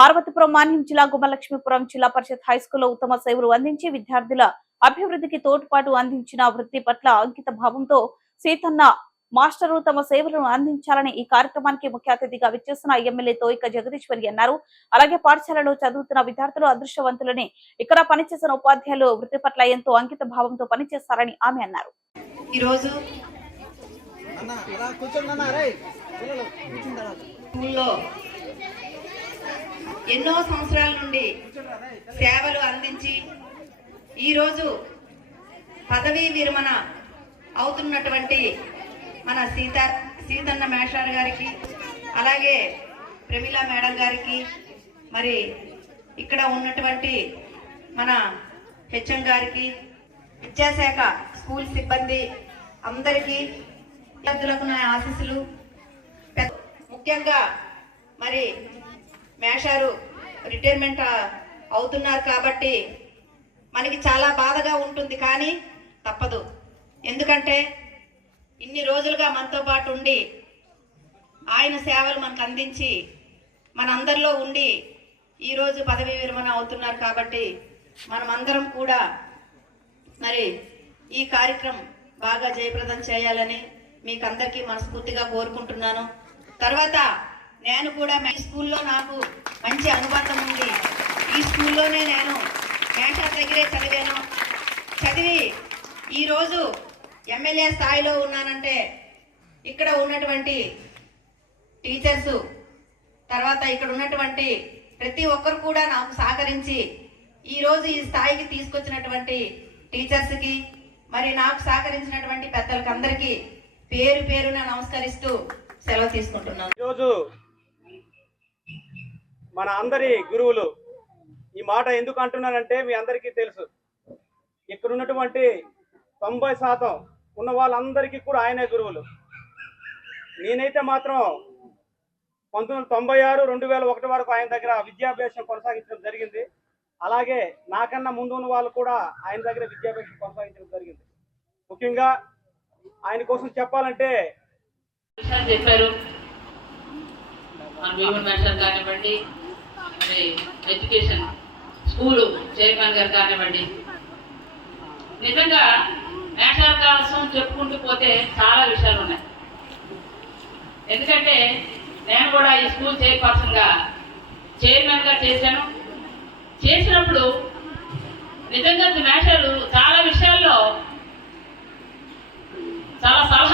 పార్వతీపురం మాన్యం జిల్లా గుమ్మలక్ష్మీపురం జిల్లా పరిషత్ హై స్కూల్లో ఉత్తమ సేవలు అందించి విద్యార్థుల అభివృద్ధికి తోడ్పాటు అందించిన వృత్తి పట్ల అంకిత భావంతో సీతన్న మాస్టరు తమ సేవలను అందించాలని ఈ కార్యక్రమానికి ముఖ్య అతిథిగా విచ్చేసిన ఎమ్మెల్యే తోయిక జగదీశ్వరి అన్నారు. అలాగే పాఠశాలలో చదువుతున్న విద్యార్థులు అదృష్టవంతులని ఇక్కడ పనిచేసిన ఉపాధ్యాయులు వృత్తి పట్ల ఎంతో అంకిత భావంతో పనిచేస్తారని ఆమె అన్నారు. ఈరోజు అన్న ఎన్నో సంవత్సరాల నుండి సేవలు అందించి ఈరోజు పదవీ విరమణ అవుతున్నటువంటి మన సీత సీతన్న మేషార్ గారికి అలాగే ప్రమీల మేడం గారికి మరి ఇక్కడ ఉన్నటువంటి మన హెచ్ఎం గారికి విద్యాశాఖ స్కూల్ సిబ్బంది అందరికీ విద్యార్థులకు నా ఆశీస్సులు. ముఖ్యంగా మరి మేషారు రిటైర్మెంట్ అవుతున్నారు కాబట్టి మనకి చాలా బాధగా ఉంటుంది కానీ తప్పదు. ఎందుకంటే ఇన్ని రోజులుగా మనతో పాటు ఉండి ఆయన సేవలు మనకు అందించి మనందరిలో ఉండి ఈరోజు పదవీ విరమణ అవుతున్నారు కాబట్టి మనమందరం కూడా మరి ఈ కార్యక్రమం బాగా జయప్రదం చేయాలని మీకు అందరికీ మనస్ఫూర్తిగా కోరుకుంటున్నాను. తర్వాత నేను కూడా మీ స్కూల్లో నాకు మంచి అనుబంధం ఉంది. ఈ స్కూల్లోనే నేను మేషా దగ్గరే చదివాను. చదివి ఈరోజు ఎమ్మెల్యే స్థాయిలో ఉన్నానంటే ఇక్కడ ఉన్నటువంటి టీచర్స్ తర్వాత ఇక్కడ ఉన్నటువంటి ప్రతి ఒక్కరు కూడా నాకు సహకరించి ఈరోజు ఈ స్థాయికి తీసుకొచ్చినటువంటి టీచర్స్కి మరి నాకు సహకరించినటువంటి పెద్దలకు అందరికీ పేరు పేరున నమస్కరిస్తూ సెలవు తీసుకుంటున్నాను. ఈరోజు మన అందరి గురువులు ఈ మాట ఎందుకు అంటున్నానంటే మీ అందరికీ తెలుసు. ఇక్కడ ఉన్నటువంటి తొంభై శాతం ఉన్న వాళ్ళందరికీ కూడా ఆయనే గురువులు. నేనైతే మాత్రం పంతొమ్మిది వందల తొంభై ఆరు రెండు వేల ఒకటి వరకు ఆయన దగ్గర విద్యాభ్యాసం కొనసాగించడం జరిగింది. అలాగే నాకన్నా ముందు ఉన్న వాళ్ళు కూడా ఆయన దగ్గర విద్యాభ్యాసం కొనసాగించడం జరిగింది. ముఖ్యంగా ఆయన కోసం చెప్పాలంటే చెప్పారు. కానివ్వండి మరి ఎడ్యుకేషన్ స్కూలు చైర్మన్ గారు కానివ్వండి. నిజంగా మేషాల కోసం చెప్పుకుంటూ పోతే చాలా విషయాలు ఉన్నాయి. ఎందుకంటే నేను కూడా ఈ స్కూల్ చైర్పర్సన్గా చైర్మన్గా చేశాను. చేసినప్పుడు నిజంగా మేషాలు చాలా విషయాల్లో